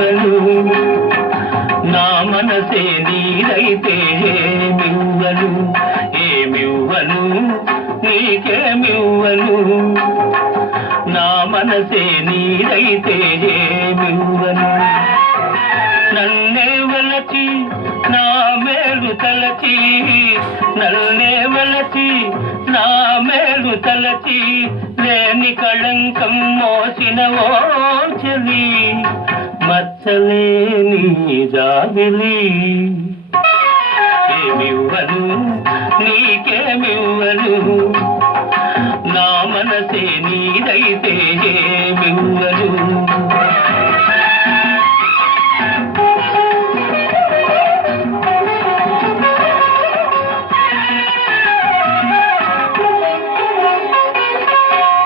ఏమివ్వను నా మనసే నీదైతే ఏమివ్వను ఏమివ్వను నీకేమివ్వను నా మనసే నీదైతే ఏమివ్వను నన్నే వలచి నా మేలు తలచి నన్నే వలచి నా మేలు తలచి లేని కళంకం మోసిన ఓ చలి మచ్చలేని జాబిలి ఏమివ్వను నీకేమివ్వను నా మనసే నీదైతే ఏమివ్వను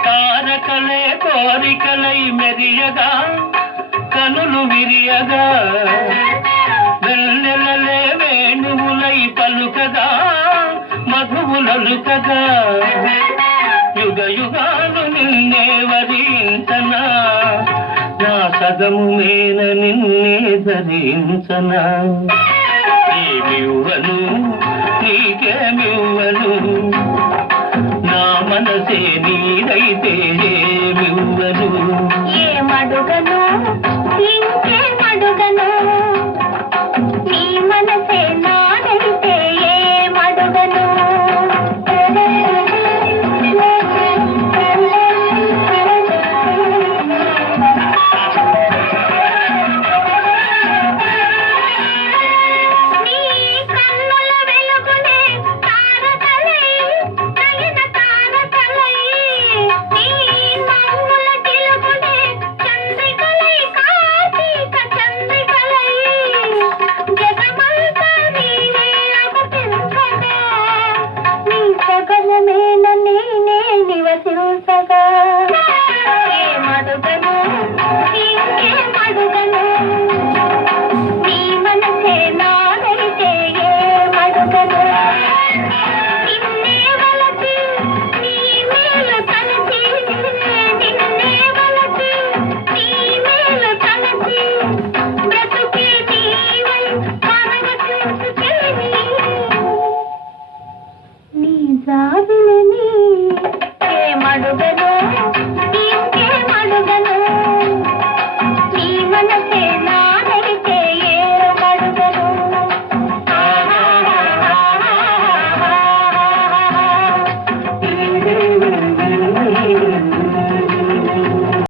తారకలే కోరికలై మెరియగా కనులు విరియగా వెన్నెలలే వేణువులై పలుకగా మధువులలుకగా యుగ యుగాలు నిన్నే వరించనా నా సగము మేన నిన్నే ధరించనా ఏమివ్వను నీకేమివ్వను నా మనసే నీదైతే ఏమివ్వను ఏమడుగను